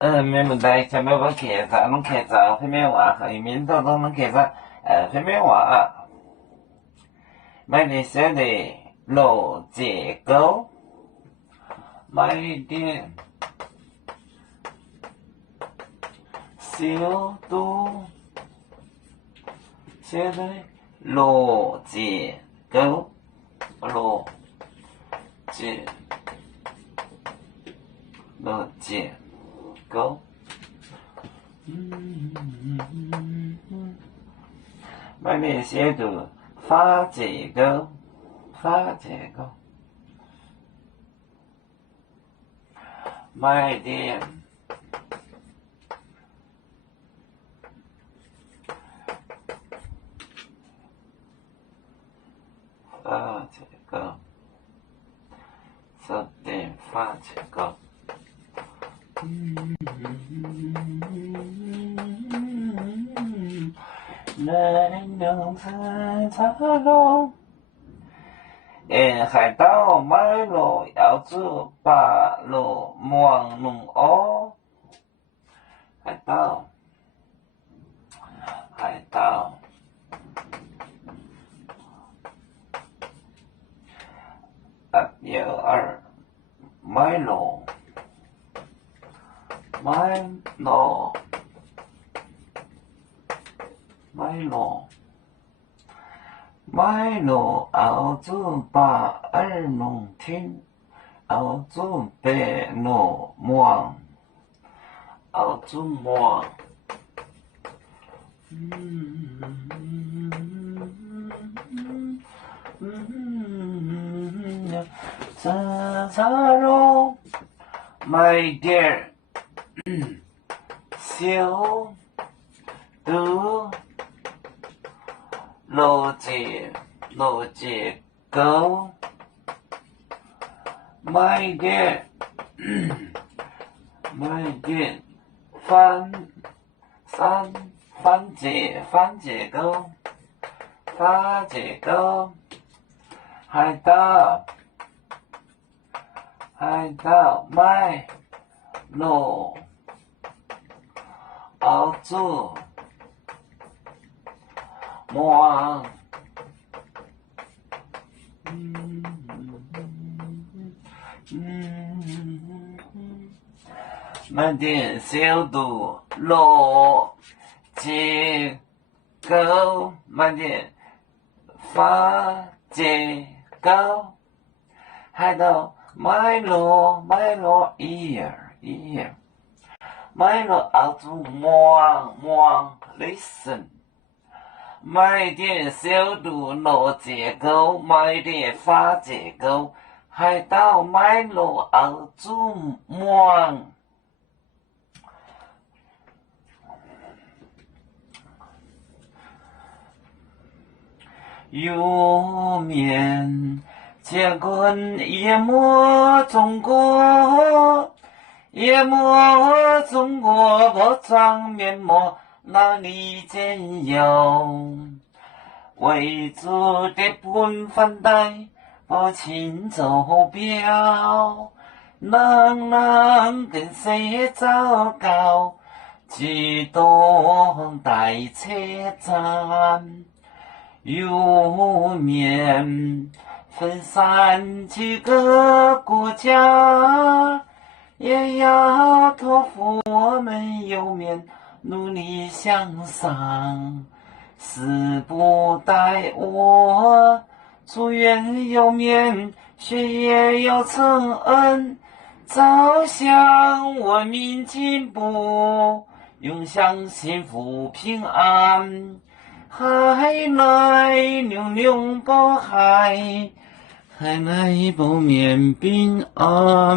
免问题，前面我客栈，拢客栈什么话，后面都拢客栈，什么话？买点小的肉结构，买点小肚，小的肉结构，肉结构。买点小的发结构，买点发结构，设定发结构。能用吃茶肉，海盗买了要煮把肉忙弄哦，海盗112买了要煮把耳弄听，要煮白弄忙，要煮忙。吃茶肉，买点小肚，肉结构，买点番结构，海盗买肉要煮忙，买点小肚肉结构，买点发结构，海盗买了ear，买了要煮忙 listen， 买点小肚肉结构，买点发结构，海盗买了要煮忙。油面结棍淹没中国，各张面膜哪里见有？为主的本番带不请走表，人跟谁糟糕？几多待车站。油面分散几个国家，也要托付我们油面努力向上。死不待我，祝愿油面学业有成恩，走向文明进步，永享幸福平安。海来牛牛保海，海来保面平安。